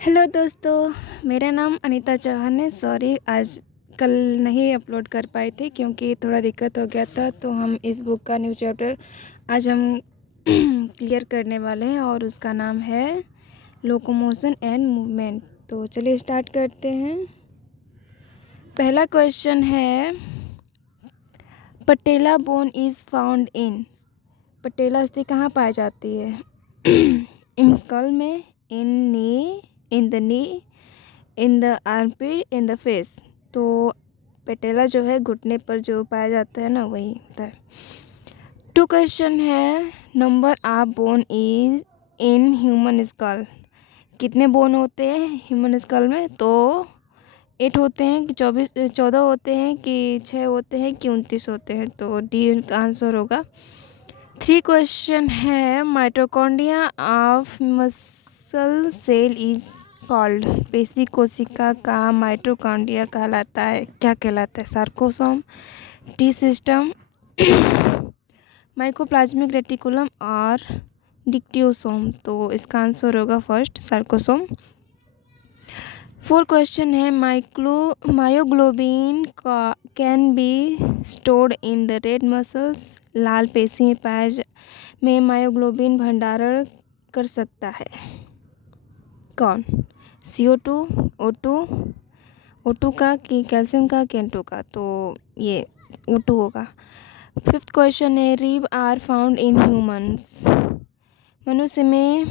Hello दोस्तों, मेरा नाम अनीता चौहान है। सॉरी आज कल नहीं अपलोड कर पाए थे क्योंकि थोड़ा दिक्कत हो गया था। तो हम इस बुक का न्यू चैप्टर आज हम क्लियर करने वाले हैं और उसका नाम है लोकोमोशन एंड मूवमेंट। तो चलिए स्टार्ट करते हैं। पहला क्वेश्चन है, patella bone is found in. Patella अस्थि कहाँ पाई जाती है? इन स्कल में, in knee, in the knee, in the armpit, in the face. तो पटेला जो है घुटने पर जो पाया जाता है ना, वही होता है। टू क्वेश्चन है, number of bone is in human school. कितने बोन होते हैं ह्यूमन स्कल में? तो 8 होते हैं कि 14 होते हैं कि 6 होते हैं कि 29 होते हैं? तो डी का आंसर होगा। 3 क्वेश्चन है, mitochondria of muscle cell is called. पेशी कोशिका का माइटोकॉन्ड्रिया कहलाता है, क्या कहलाता है? Sarcosome, T system, mycoplasmic reticulum और डिक्टियोसोम। तो इसका आंसर होगा फर्स्ट, सार्कोसोम। 4 क्वेश्चन है, myoglobin can be stored in the red muscles. लाल पेशी में मायोग्लोबिन भंडारण कर सकता है कौन? CO2, O2 का कि कैल्शियम का कि N2 का? तो ये O2 होगा। 5th क्वेश्चन है, rib are found in humans. मनुष्य में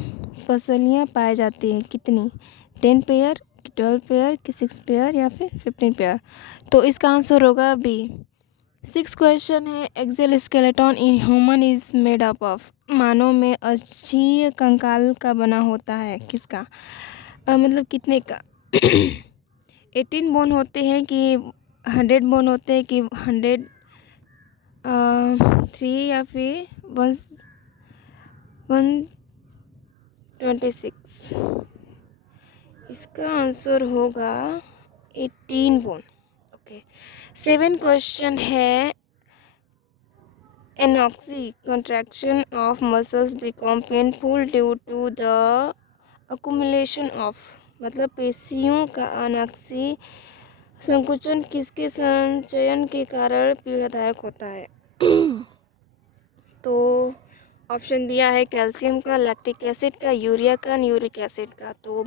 पसलियाँ पाई जाती हैं कितनी? 10 पेयर, 12 पेयर कि 6 पेयर या फिर 15 पेयर? तो इसका आंसर होगा बी। 6 क्वेश्चन है, axial skeleton in human is made up of. मानव में अक्षीय कंकाल का बना होता है, किसका? मतलब कितने का? 18 बोन होते हैं कि 100 बोन होते हैं कि 103 या फिर 126? इसका आंसर होगा 18 बोन। ओके। 7 क्वेश्चन है, एनॉक्सी contraction of muscles become painful due to the accumulation of। मतलब पेशियों का अनाक्सी संकुचन किसके संचयन के कारण पीड़ादायक होता है? तो ऑप्शन दिया है कैल्शियम का, लैक्टिक एसिड का, यूरिया का, यूरिक एसिड का। तो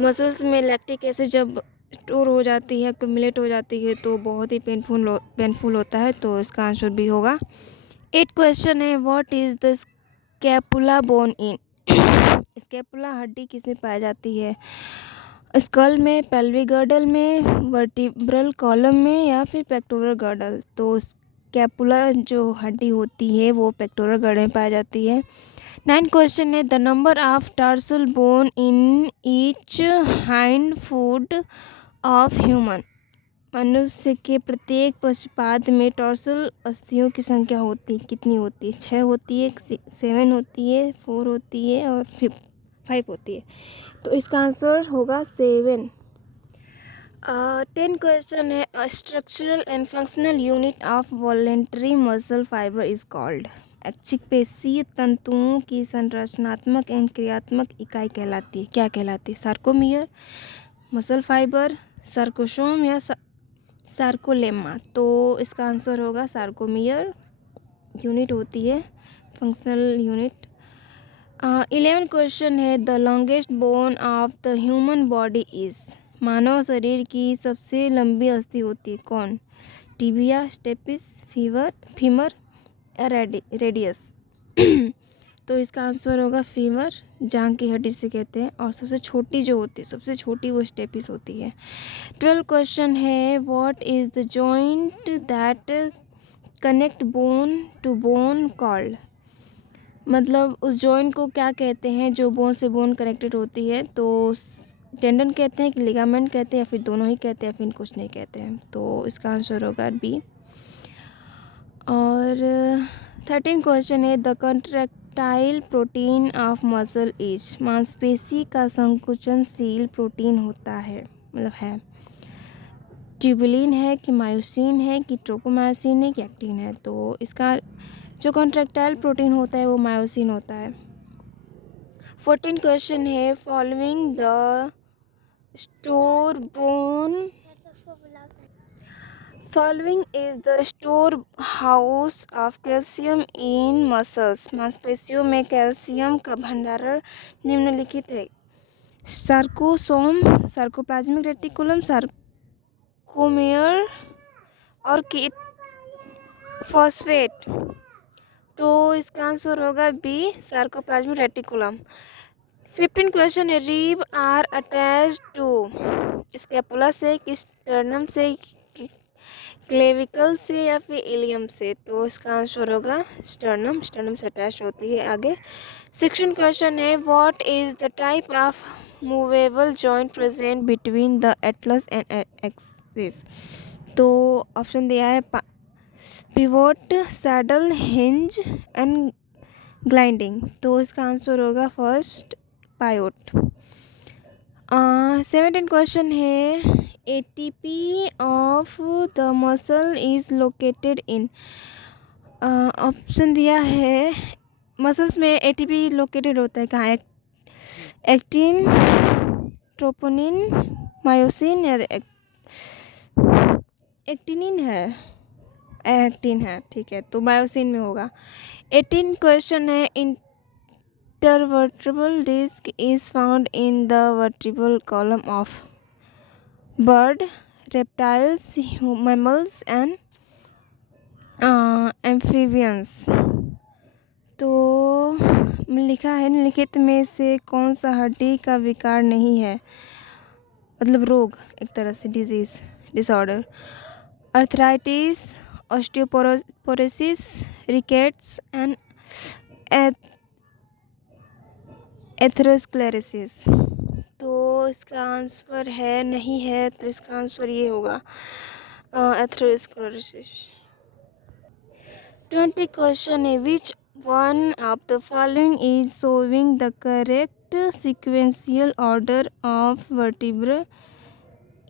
मसल्स में लैक्टिक एसिड जब स्टोर हो जाती है, एक्यूमुलेट हो जाती है, तो बहुत ही पेनफुल होता है। तो इसका आंसर भी होगा। 8 क्वेश्चन है, what is the scapula bone in. Scapula हड्डी किसमें पाई जाती है? स्कल में, पेल्विक गर्डल में, वर्टिब्रल कॉलम में या फिर पेक्टोरल गर्डल? तो स्कैपुला जो हड्डी होती है वो पेक्टोरल गर्डल में पाई जाती है। 9 क्वेश्चन है, the number of tarsal bone in each hind foot of human. मनुष्य के प्रत्येक पश्चपाद में टॉर्सल अस्थियों की संख्या होती है, कितनी होती है? 6 होती है, 7 होती है, 4 होती है और 5 होती है? तो इसका आंसर होगा 7। 10 क्वेश्चन है, structural and functional unit of voluntary muscle fibre is called. ऐच्छिक पेशीय तंतुओं की संरचनात्मक एवं क्रियात्मक इकाई कहलाती है, क्या कहलाती है? सार्कोमियर, मसल फाइबर, सार्कोसोम या सार्कोलेमा? तो इसका आंसर होगा सार्कोमियर यूनिट होती है, फंक्शनल यूनिट। 11 क्वेश्चन है, the longest bone of the human body is. मानव शरीर की सबसे लंबी अस्थि होती है, कौन? टिबिया, स्टेपिस, फीमर या रेडियस? तो इसका आंसर होगा फीमर, जांघ की हड्डी से कहते हैं। और सबसे छोटी जो होती है, सबसे छोटी वो स्टेपिस होती है। 12 क्वेश्चन है, what is the joint that connect bone to bone called. मतलब उस जॉइंट को क्या कहते हैं जो बोन से बोन कनेक्टेड होती है? तो टेंडन कहते हैं कि लिगामेंट कहते हैं या फिर दोनों ही कहते हैं, फिर कुछ नहीं कहते हैं? तो इसका आंसर होगा बी। और 13 क्वेश्चन है, the contractile protein of muscle is. मांसपेशी का संकुचनशील प्रोटीन होता है, मतलब है, ट्यूबुलिन है कि मायोसिन है कि ट्रोपोमायोसिन है कि एक्टिन है? तो इसका जो कॉन्ट्रैक्टाइल प्रोटीन होता है वो मायोसिन होता है। 14 क्वेश्चन है following the store bone Following is the storehouse of calcium in muscles. मांसपेशियों में कैल्शियम का भंडारण निम्नलिखित है: सार्कोसोम, सार्कोप्लाज्मिक रेटिकुलम, सार्कोमेयर और कीट फॉस्फेट। तो इसका आंसर होगा बी, सार्कोप्लाज्मिक रेटिकुलम। 15 क्वेश्चन है rib are attached to scapula से, स्टर्नम से, क्लेविकल से या फिर इलियम से। तो इसका आंसर होगा स्टर्नम, स्टर्नम से अटैच होती है। आगे 16 क्वेश्चन है what is the type of movable joint present between the atlas and axis. तो ऑप्शन दिया है pivot, saddle, hinge and gliding. तो इसका आंसर होगा फर्स्ट, पायोट। 17 क्वेश्चन है ATP of the muscle is located in. Option दिया है मसल्स में एटीपी लोकेटेड होता है कहाँ? एक्टिन, ट्रोपोनिन, मायोसिन या एक्टिनिन है, एक्टिन है, ठीक है, तो मायोसिन में होगा। 18 क्वेश्चन है intervertebral disc is found in the vertebral column of bird, reptiles, mammals and amphibians। तो लिखा है निम्नलिखित में से कौन सा हड्डी का विकार नहीं है, मतलब रोग, एक तरह से disease, disorder. Arthritis, osteoporosis, rickets and atherosclerosis. तो इसका आंसर है नहीं है, तो इसका आंसर ये होगा एथेरोस्क्लेरोसिस। 20 क्वेश्चन है which one of the following is showing the correct sequential order of vertebra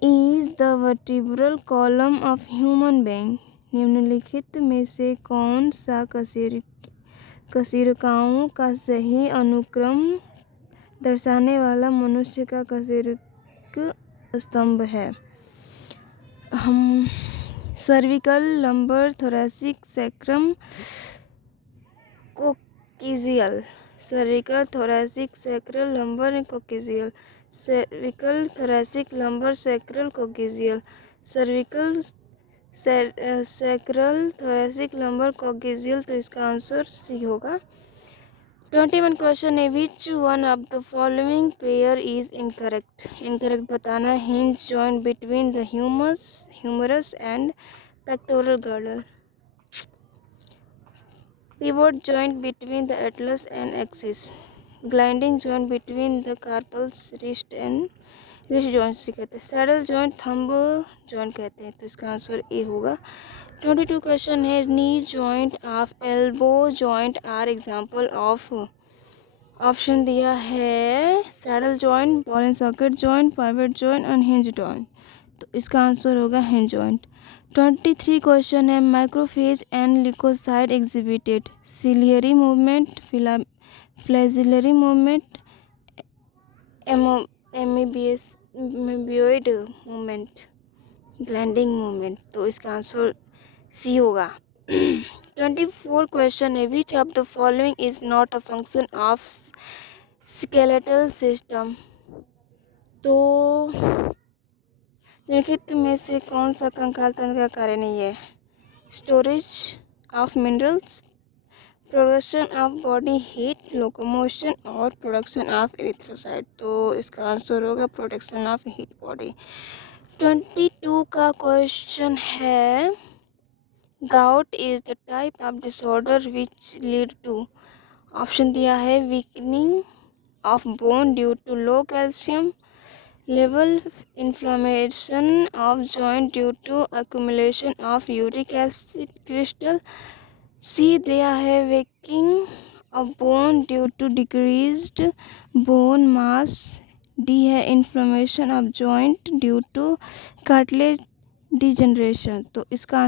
is the vertebral column of human being. निम्नलिखित में से कौन सा कशेरुकाओं का सही अनुक्रम दर्शाने वाला मनुष्य का कशेरुक स्तंभ है? हम cervical, lumbar, thoracic, sacrum, coccygeal. Cervical, thoracic, sacral, lumbar, coccygeal. Cervical, thoracic, lumbar, sacral, coccygeal. Cervical, sacral, thoracic, lumbar, coccygeal. तो इसका आंसर सी होगा। 21 क्वेश्चन है which one of the following pair is incorrect. Incorrect बताना। Hinge joint between the humerus and pectoral girdle. Pivot joint between the atlas and axis. Gliding joint between the carpals wrist and wrist joint से कहते हैं। Saddle joint thumb joint कहते हैं। तो इसका answer A होगा। 22 question है knee joint of elbow joint are example of. Option दिया है saddle joint, ball and socket joint, pivot joint और हिंज जॉइंट। तो इसका आंसर होगा हिंज जॉइंट। 23 क्वेश्चन है macrophage and leucocyte exhibited ciliary movement, flagellar movement, amoeboid movement, gliding movement. तो इसका answer C होगा। 24 क्वेश्चन है which of the following is not a function of skeletal system. तो निम्नलिखित में से कौन सा कंकाल तंत्र का कार्य नहीं है? Storage of minerals, production of body heat, locomotion और प्रोडक्शन ऑफ एरिथ्रोसाइट। तो इसका आंसर होगा प्रोडक्शन ऑफ हीट बॉडी। 22 का क्वेश्चन है gout is the type of disorder which lead to. Option दिया है weakening of bone due to low calcium level, inflammation of joint due to accumulation of uric acid crystal. C दिया है waking of bone due to decreased bone mass. D है inflammation of joint due to cartilage degeneration। तो इसका